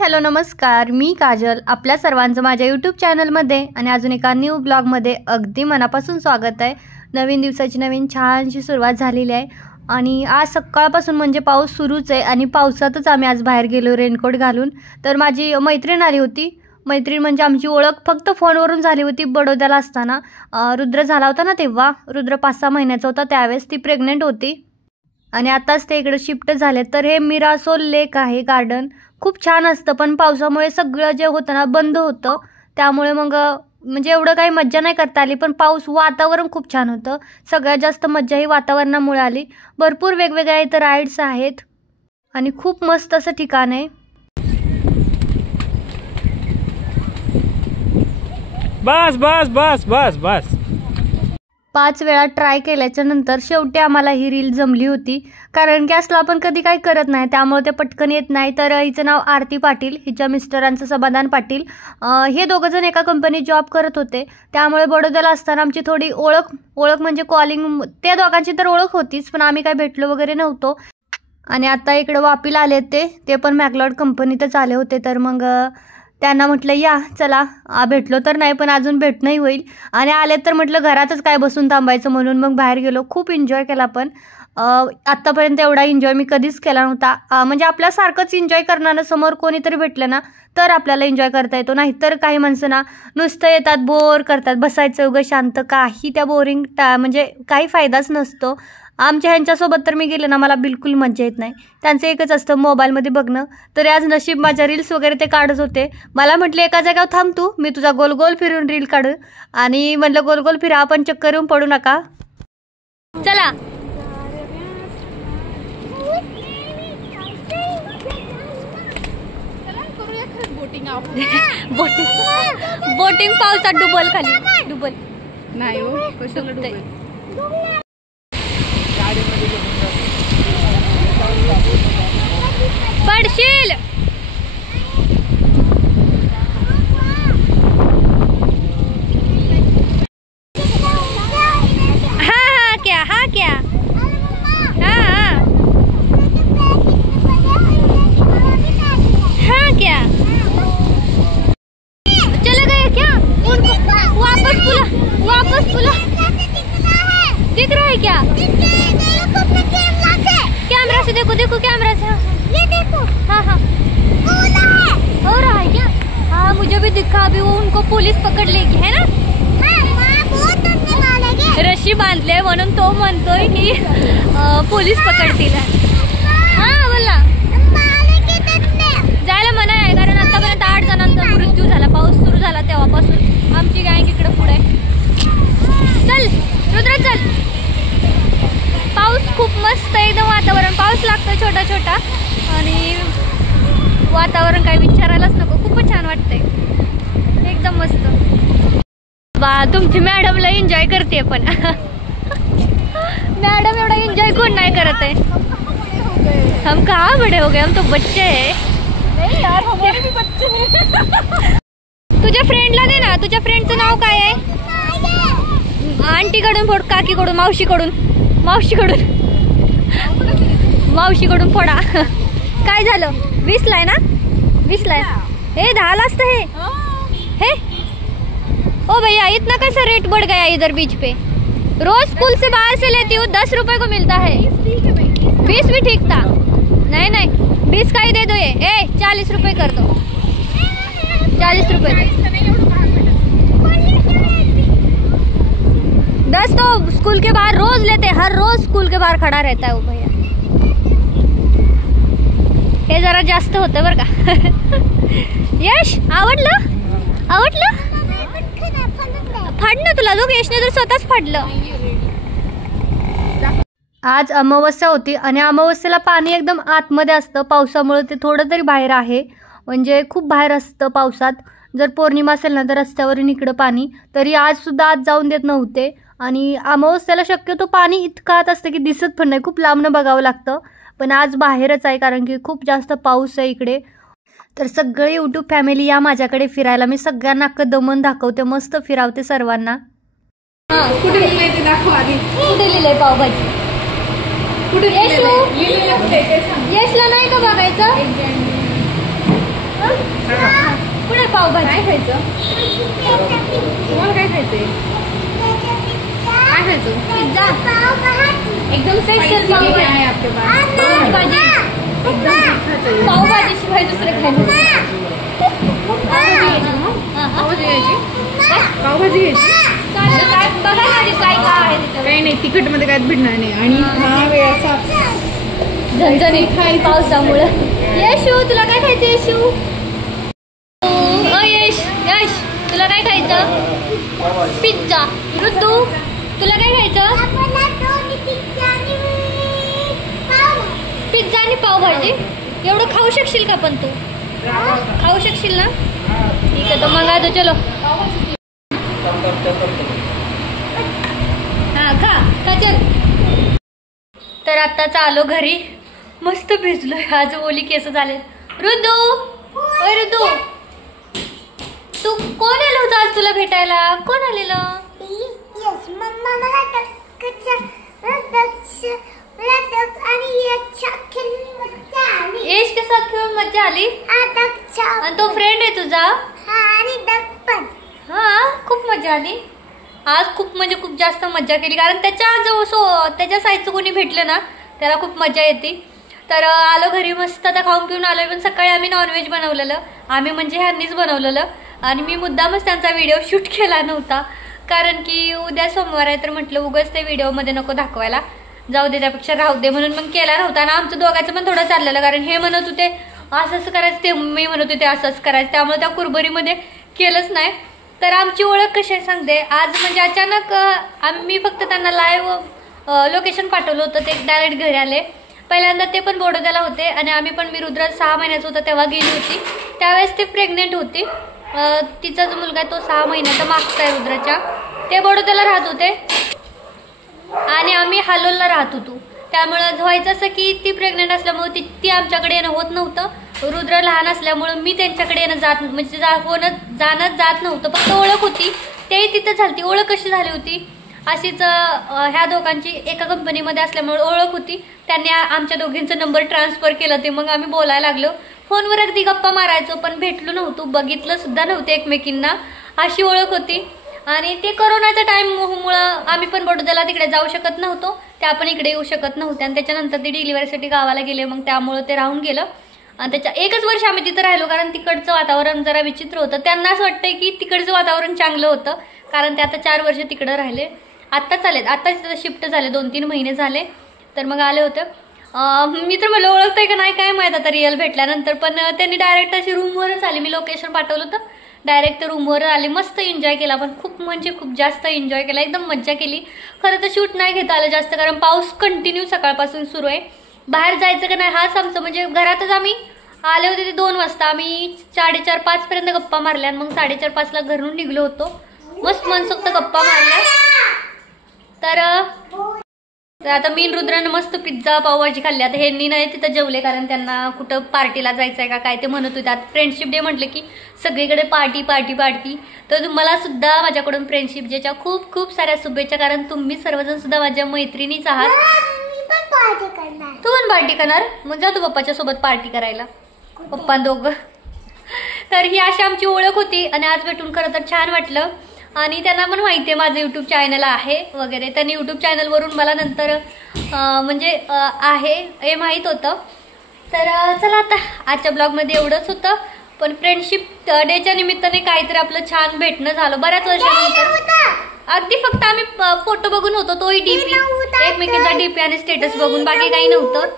Hello नमस्कार, मी काजल. आपल्या सर्वांचं माझ्या यूट्यूब चॅनलमध्ये आणि अजून एका न्यू ब्लॉगमध्ये अगदी मनापासून स्वागत आहे. नवीन दिवसाची नवीन छानशी सुरुवात झालेली आहे आणि आज सकाळपासून म्हणजे पाऊस सुरूच आहे आणि पावसातच आम्ही आज बाहेर गेलो रेनकोट घालून. तर माझी मैत्रीण आली होती. मैत्रीण म्हणजे आमची ओळख फक्त फोनवरून झाली होती. बडोद्याला असताना रुद्र झाला होता ना, तेव्हा रुद्र 5-6 महिन्याचा होता. त्यावेळेस ती प्रेग्नेंट होती आणि आताच ते इकडे शिफ्ट झाले. तर हे मिरासोल लेक आहे गार्डन. खूप छान असतं, पण पावसामुळे सगळं जे होतं ना बंद होतं. त्यामुळे मग म्हणजे एवढं काही मज्जा नाही करता आली. पण वातावरण खूप छान होतं. सगळ्यात जास्त मज्जा ही वातावरणामुळे आली. भरपूर वेगवेगळ्या इथं राईड्स आहेत आणि खूप मस्त असं ठिकाण आहे. बस बस बस बस बस 5 वेळा ट्राय केल्याच्या नंतर शेवटी आम्हाला ही रील जमली होती. कारण की असलं आपण कधी काही करत नाही, त्यामुळे ते पटकन येत नाही. तर हिचं नाव आरती पाटील, हिच्या मिस्टरांचं समाधान पाटील. हे दोघंजण एका कंपनीत जॉब करत होते. त्यामुळे बडोद्याला असताना आमची थोडी ओळख म्हणजे कॉलिंग, त्या दोघांची तर ओळख होतीच, पण आम्ही काय भेटलो वगैरे नव्हतो. आणि आता इकडं वापीला आले ते पण मॅकलॉड कंपनीतच आले होते. तर मग त्यांना म्हटलं या चला, भेटलो तर नाही पण अजून भेटणंही होईल. आणि आले तर म्हटलं घरातच काय बसून थांबायचं, म्हणून मग बाहेर गेलो. खूप एन्जॉय केला. पण आत्तापर्यंत एवढा एन्जॉय मी कधीच केला नव्हता. म्हणजे आपल्यासारखंच एन्जॉय करणारं समोर कोणीतरी भेटलं ना तर आपल्याला एन्जॉय करता येतो. नाहीतर काही माणसं ना नुसतं येतात, बोर करतात, बसायचं उगं शांत, काही त्या बोरिंग म्हणजे काही फायदाच नसतो. आमच्या ह्यांच्यासोबत तर मी गेले ना मला बिलकुल मजा येत नाही. त्यांचं एकच असतं मोबाईलमध्ये बघणं. तर आज नशीब माझ्या रील्स वगैरे ते काढत होते. मला म्हटले एका जागेवर थांब तू, मी तुझा गोल गोल फिरून रील काढू. आणि म्हटलं गोल गोल फिरा, आपण चक्कर येऊन पडू नका. चला बोटिंग पावसात डुबल, खाली डुबल नाही हो, कशाला डुबल. पडशील. हा क्या क्या चले गए क्या? वापस पुला दिख रहा है क्या? कैमरा से देखो कैमरा से. ये देखो. हाँ हो रहा है क्या? हाँ मुझे भी दिखा. अभी वो उनको पुलिस पकड़ लेगी है ना. रशी बांधले म्हणून तो म्हणतोय की पोलीस पकडतील. हा बोला, जायला मना आहे कारण आतापर्यंत 8 जणांचा मृत्यू झाला. पाऊस सुरू झाला तेव्हापासून आमची गँग इकडे पुढे. चल रुद्र चल. पाऊस खूप मस्त एकदम वातावरण. पाऊस लागतो छोटा छोटा आणि वातावरण काही विचारायलाच नको. खूपच छान वाटतंय, एकदम मस्त. बा तुमची मॅडम लय एन्जॉय करते. पण मॅडम एवढा एन्जॉय कोण नाही करत आहे. हम कहाँ बड़े हो गए, हम तो बच्चे हैं यार. हमारे भी बच्चे हैं. तुझ्या फ्रेंडला दे ना. तुझ्या फ्रेंडचं नाव काय आहे? आंटीकडून फोड, काकीकडून, मावशीकडून फोडा. काय झालं? 20ला आहे ना? 20ला आहे. हे 10ला असतं हे. ओ भैया इतना कैसा रेट बढ़ गया इधर बीच पे? रोज स्कूल से बाहर से लेती हूँ, 10 रुपए को मिलता है. 20 भी ठीक था. नहीं 20 का ही दे दो ये. 40 रुपए कर दो. 40 रुपए. 10 तो स्कूल के बाहर रोज लेते, हर रोज स्कूल के बाहर खड़ा रहता है वो भैया. हे जरा जास्त होतं बरं का. यश आवडलं फाडणं तुला. लोक यशने तर स्वतःच फाडलं. आज अमावस्या होती आणि अमावस्येला पाणी एकदम आतमध्ये असतं. पावसामुळे ते थोडं तरी बाहेर आहे, म्हणजे खूप बाहेर असतं पावसात. जर पौर्णिमा असेल ना तर रस्त्यावरून इकडं पाणी. तरी आज सुद्धा आत जाऊन देत नव्हते. आणि अमावस्याला शक्यतो पाणी इतकं आत असतं की दिसत पण नाही, खूप लांबनं बघावं लागतं. पण आज बाहेरच आहे कारण की खूप जास्त पाऊस आहे इकडे. तर सगळे यूट्यूब फॅमिली या माझ्याकडे फिरायला. मी सगळ्यांना दमन दाखवते, मस्त फिरावते सर्वांना. कुठे लिहिलंय ते दाखव आधी. कुठे लिहिलंय पावभाजी? यशला नाही का बघायचं? पुढे पावभाजी. काय खायचं तुम्हाला? काय खायचंय? काय खायचं? पिझ्झा एकदम स्पेशल पावभाजी आहे आपल्या पावभाजी. पावभाजी शिवाय दुसरं खायचं. पावभाजी घ्यायची. पावभाजी घ्यायची. काय बघा आधी काय काय आहे तिथं. काही नाही, तिखट मध्ये काय भेटणार नाही. आणि हा वेळ असा झणझणीत खायचं पावसामुळं. यशू तुला काय खायचं? यशू यश यश तुला काय खायचं? पिझ्झा. ऋतू तुला काय खायचं? पिझ्झा आणि पावभाजी. एवढं खाऊ शकशील का? पण तू खाऊ शकशील ना? ठीक आहे, तर मग आज चलो. हा खा खा चल. तर आत्ताच आलो घरी. मस्त भिजलोय आज. ओली केस झाले. ऋतू ओय ऋतू, तू कोण आलं होतं आज तुला भेटायला? कोण आलेलं? यश के साथ खेळून मज्जा आली. आणि तो फ्रेंड आहे तुझा? हा खूप मजा आली आज. खूप म्हणजे खूप जास्त मज्जा केली. कारण त्याच्या साईडचं कोणी भेटलं ना त्याला खूप मजा येते. तर आलो घरी मस्त. आता खाऊन पिऊन आलोय. पण सकाळी आम्ही नॉनव्हेज बनवलेलं. आम्ही म्हणजे ह्यांनीच बनवलेलं. आणि मी मुद्दामच त्यांचा व्हिडिओ शूट केला नव्हता. कारण की उद्या सोमवार आहे तर म्हटलं उगाच ते व्हिडिओमध्ये नको दाखवायला. जाऊ दे, त्यापेक्षा राहू दे म्हणून मग केला नव्हता. आणि आमचं दोघांचं पण थोडं चाललेलं. कारण हे म्हणत होते असंच करायचं, ते मी म्हणत होते असंच करायचं. त्यामुळे त्या कुरबरीमध्ये केलंच नाही. तर आमची ओळख कशी आहे सांगते. आज म्हणजे अचानक मी फक्त त्यांना लाईव्ह लोकेशन पाठवलं होतं. ते डायरेक्ट घरी आले. पहिल्यांदा ते पण बडोद्याला होते. आणि आम्ही पण, मी रुद्र 6 महिन्याचं होतं तेव्हा गेली होती. त्यावेळेस ते प्रेग्नेंट होती. तिचा जो मुलगा आहे तो 6 महिन्याचा मागचा आहे रुद्राच्या. ते बडोद्याला राहत होते आणि आम्ही हालोलला राहत होतो. त्यामुळं व्हायचं असं की ती प्रेग्नेंट असल्यामुळे ती आमच्याकडे येणं होत नव्हतं. रुद्र लहान असल्यामुळं मी त्यांच्याकडे येणं म्हणजे जाणं जात नव्हतं. फक्त ओळख होती. तेही तिथं झाली. ओळख कशी झाली होती अशीच, ह्या दोघांची एका कंपनीमध्ये असल्यामुळे ओळख होती. त्यांनी आमच्या दोघींचा नंबर ट्रान्सफर केला. ते मग आम्ही बोलायला लागलो. फोनवर अगदी गप्पा मारायचो पण भेटलो नव्हतो, बघितलं सुद्धा नव्हते एकमेकींना. अशी ओळख होती. आणि ते कोरोनाच्या टाईममुळं आम्ही पण बडोद्याला तिकडे जाऊ शकत नव्हतो. त्या पण इकडे येऊ शकत नव्हत्या. आणि त्याच्यानंतर ते डिलिव्हरीसाठी गावाला गेले. मग त्यामुळं ते राहून गेलं. आणि त्याच्या 1च वर्ष आम्ही तिथं राहिलो. कारण तिकडचं वातावरण जरा विचित्र होतं. त्यांना असं वाटतंय की तिकडचं वातावरण चांगलं होतं. कारण ते आता 4 वर्ष तिकडं राहिले. आत्ताच आलेत. आत्ताच तिथं शिफ्ट झाले. 2-3 महिने झाले. तर मग आले होते. मी तर मला ओळखतंय का नाही काय माहीत आता रिअल भेटल्यानंतर. पण त्यांनी डायरेक्ट अशी रूमवरच आली. मी लोकेशन पाठवलं होतं. डायरेक्ट रूमवर आले. मस्त एन्जॉय केला. पण खूप म्हणजे खूप जास्त एन्जॉय केला. एकदम मज्जा केली. खरं तर शूट नाही घेता आलं जास्त. कारण पाऊस कंटिन्यू सकाळपासून सुरू आहे. बाहेर जायचं का नाही हाच आमचं. म्हणजे घरातच आम्ही आले होते ते 2 वाजता. आम्ही 4:30-5 पर्यंत गप्पा मारल्या. मग 4:30-5ला घरून निघलो होतो. मस्त मनसोक्त गप्पा मारल्या. तर आता मी रुद्रानं मस्त पिझ्झा पावभाजी खाल्ली. आता ह्यांनी नाही तिथं जेवले कारण त्यांना कुठं पार्टीला जायचं आहे का काय ते म्हणत होते. आता फ्रेंडशिप डे म्हटलं की सगळीकडे पार्टी पार्टी पार्टी. तर मला सुद्धा माझ्याकडून फ्रेंडशिप डेच्या खूप खूप साऱ्या शुभेच्छा. कारण तुम्ही सर्वजण सुद्धा माझ्या मैत्रिणीच आहात. तू पण पार्टी करणार? मग जा तू पप्पाच्या सोबत पार्टी करायला. पप्पा दोघं. तर ही अशी आमची ओळख होती. आणि आज भेटून खरं तर छान वाटलं. आणि त्यांना पण माहिती आहे माझं यूट्यूब चॅनल आहे वगैरे. त्यांनी यूट्यूब चॅनलवरून मला नंतर म्हणजे आहे हे माहीत होतं. तर चला आता आजच्या ब्लॉगमध्ये एवढंच होतं. पण फ्रेंडशिप डेच्या निमित्ताने काहीतरी आपलं छान भेटणं झालं बऱ्याच वर्षानंतर. अगदी फक्त आम्ही फोटो बघून होतो. तोही डीपी, एकमेकींचा डीपी आणि स्टेटस बघून, बाकी काही नव्हतं.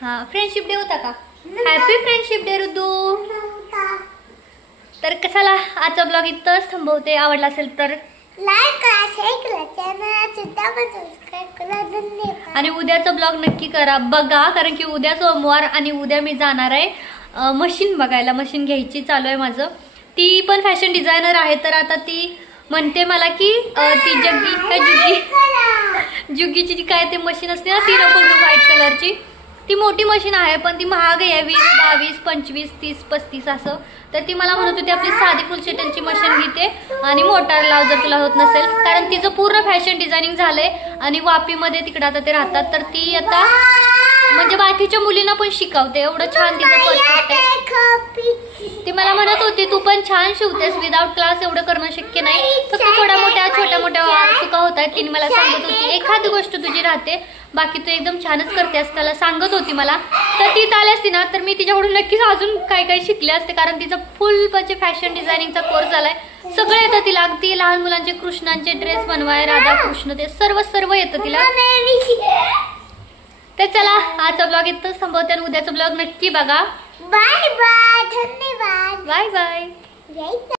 हा फ्रेंडशिप डे होता का? हॅपी फ्रेंडशिप डे ऋतू. तर कशाला आजचा ब्लॉग इथंच थांबवते. आवडला असेल तर लाईक करा, शेअर करा, चॅनल सुद्धा सबस्क्राइब करा. धन्यवाद. आणि उद्याचा ब्लॉग नक्की करा बघा. कारण की उद्या सोमवार आणि उद्या मी जाणार आहे मशीन बघायला. मशीन घ्यायची चालू आहे माझं. ती पण फॅशन डिझायनर आहे. तर आता ती म्हणते मला की ती जुगीची जी काय ते मशीन असते ना ती नको घेऊ व्हाईट कलरची. ती मोठी मशीन आहे पण ती महाग आहे. 20, 22, 25, 30, 35 असं. तर ती मला म्हणत होती आपली साधी फुल शटलची मशीन घेते आणि मोटार लाव जर तुला होत नसेल. कारण तिचं पूर्ण फॅशन डिझायनिंग झालंय आणि वापीमध्ये तिकडे आता ते राहतात. तर ती आता म्हणजे बाकीच्या मुलींना पण शिकवते, एवढं छान तिचं परफेक्ट आहे. ती मला म्हणत होती तू पण छान शिवतेस, विदाउट क्लास एवढं करणं शक्य नाही, फक्त थोड्या मोठ्या छोट्या मोठ्या चुका होत आहेत. तिने मला सांगत होती एखादी गोष्ट तुझी राहते, बाकी तू एकदम छानच करतेस, त्याला सांगत होती मला. तर ती आली असती ना तर मी तिच्याकडून नक्कीच अजून काही काही शिकले असते, कारण तिचा फुल फॅशन डिझायनिंगचा कोर्स झालाय. सगळं येतं तिला, अगदी लहान मुलांचे कृष्णांचे ड्रेस बनवाय, राधा कृष्ण ते सर्व येतं तिला. तर चला आजचा ब्लॉग इथंच थांबवते आणि उद्याचा ब्लॉग नक्की बघा. बाय बाय, धन्यवाद. Bye bye.